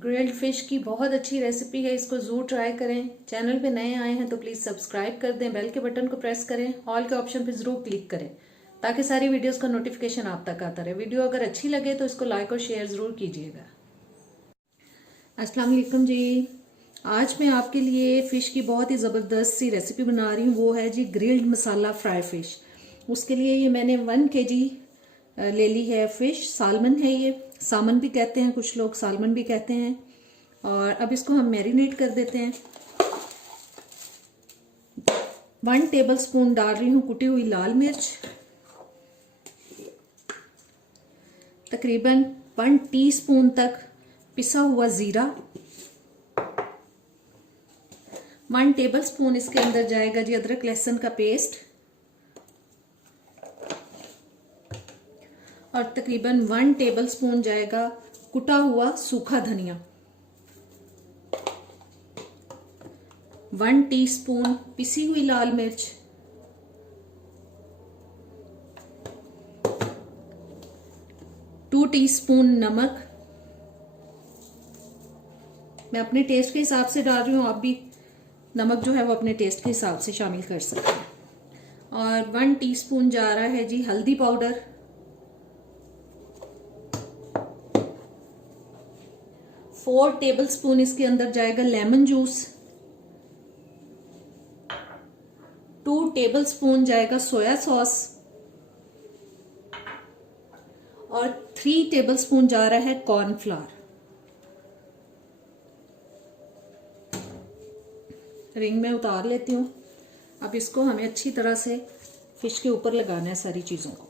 Grilled fish की बहुत अच्छी रेसिपी है, इसको ज़रूर ट्राई करें। चैनल पे नए आए हैं तो प्लीज़ सब्सक्राइब कर दें, बेल के बटन को प्रेस करें, ऑल के ऑप्शन पे ज़रूर क्लिक करें ताकि सारी वीडियोस का नोटिफिकेशन आप तक आता रहे। वीडियो अगर अच्छी लगे तो इसको लाइक और शेयर ज़रूर कीजिएगा। अस्सलाम वालेकुम जी। आज मैं आपके लिए फ़िश की बहुत ही ज़बरदस्त सी रेसिपी बना रही हूँ। वो है जी ग्रिल्ड मसाला फ्राई फ़िश। उसके लिए ये मैंने 1 kg ले ली है फ़िश। सालमन है, ये सामन भी कहते हैं, कुछ लोग सालमन भी कहते हैं। और अब इसको हम मैरिनेट कर देते हैं। 1 टेबलस्पून डाल रही हूँ कुटी हुई लाल मिर्च, तकरीबन 1 टीस्पून तक पिसा हुआ ज़ीरा, 1 टेबलस्पून इसके अंदर जाएगा जी अदरक लहसुन का पेस्ट, और तकरीबन 1 टेबलस्पून जाएगा कुटा हुआ सूखा धनिया, 1 टीस्पून पिसी हुई लाल मिर्च, 2 टीस्पून नमक। मैं अपने टेस्ट के हिसाब से डाल रही हूँ, आप भी नमक जो है वो अपने टेस्ट के हिसाब से शामिल कर सकते हैं। और 1 टीस्पून जा रहा है जी हल्दी पाउडर, 4 टेबलस्पून इसके अंदर जाएगा लेमन जूस, 2 टेबलस्पून जाएगा सोया सॉस, और 3 टेबलस्पून जा रहा है कॉर्नफ्लावर। रिंग में उतार लेती हूँ। अब इसको हमें अच्छी तरह से फिश के ऊपर लगाना है सारी चीज़ों को।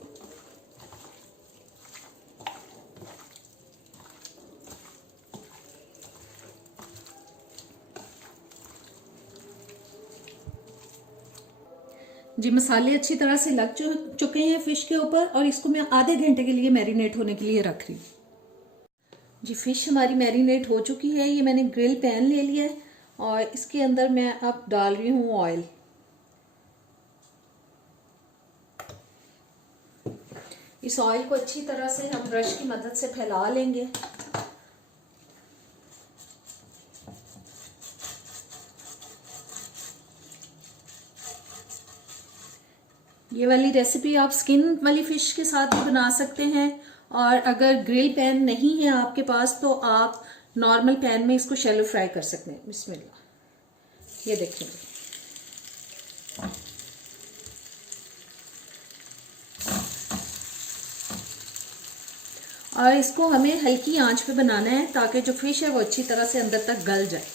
जी मसाले अच्छी तरह से लग चुके हैं फिश के ऊपर, और इसको मैं आधे घंटे के लिए मैरिनेट होने के लिए रख रही हूँ। जी फिश हमारी मैरिनेट हो चुकी है। ये मैंने ग्रिल पैन ले लिया है और इसके अंदर मैं अब डाल रही हूँ ऑयल। इस ऑयल को अच्छी तरह से हम ब्रश की मदद से फैला लेंगे। ये वाली रेसिपी आप स्किन वाली फिश के साथ भी बना सकते हैं, और अगर ग्रिल पैन नहीं है आपके पास तो आप नॉर्मल पैन में इसको शैलो फ्राई कर सकते हैं। बिस्मिल्लाह, ये देखिए। और इसको हमें हल्की आंच पे बनाना है ताकि जो फिश है वो अच्छी तरह से अंदर तक गल जाए।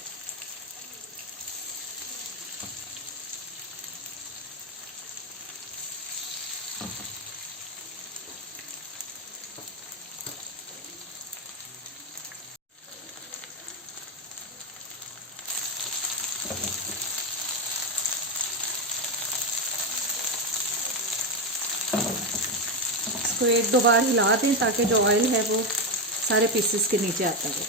इसको 1-2 बार हिला दें ताकि जो ऑयल है वो सारे पीसेस के नीचे आता है।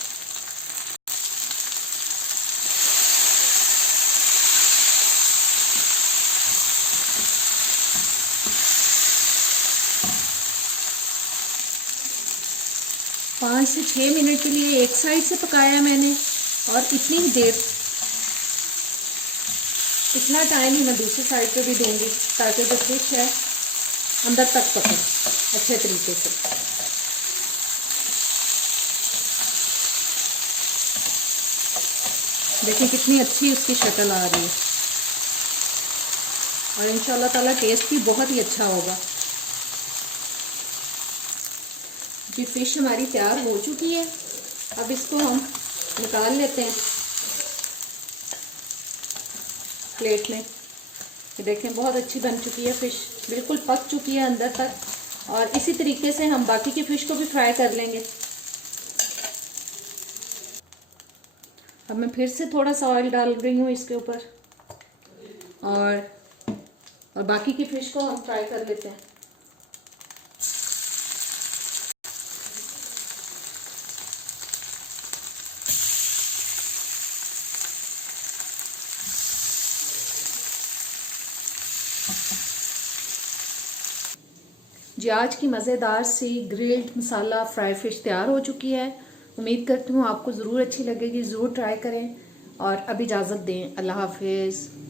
पाँच से 6 मिनट के लिए एक साइड से पकाया मैंने, और इतना टाइम ही मैं दूसरी साइड पे भी दूंगी ताकि जो फिश है अंदर तक पके अच्छे तरीके से। देखिए कितनी अच्छी उसकी शक्ल आ रही है, और इंशाल्लाह ताला टेस्ट भी बहुत ही अच्छा होगा। जी फिश हमारी तैयार हो चुकी है। अब इसको हम निकाल लेते हैं प्लेट में। ये देखें बहुत अच्छी बन चुकी है फिश, बिल्कुल पक चुकी है अंदर तक। और इसी तरीके से हम बाकी की फिश को भी फ्राई कर लेंगे। अब मैं फिर से थोड़ा सा ऑयल डाल रही हूँ इसके ऊपर, और बाकी की फिश को हम फ्राई कर लेते हैं। जी आज की मज़ेदार सी ग्रिल्ड मसाला फ्राई फिश तैयार हो चुकी है। उम्मीद करती हूँ आपको ज़रूर अच्छी लगेगी, ज़रूर ट्राई करें और अब इजाज़त दें। अल्लाह हाफिज़।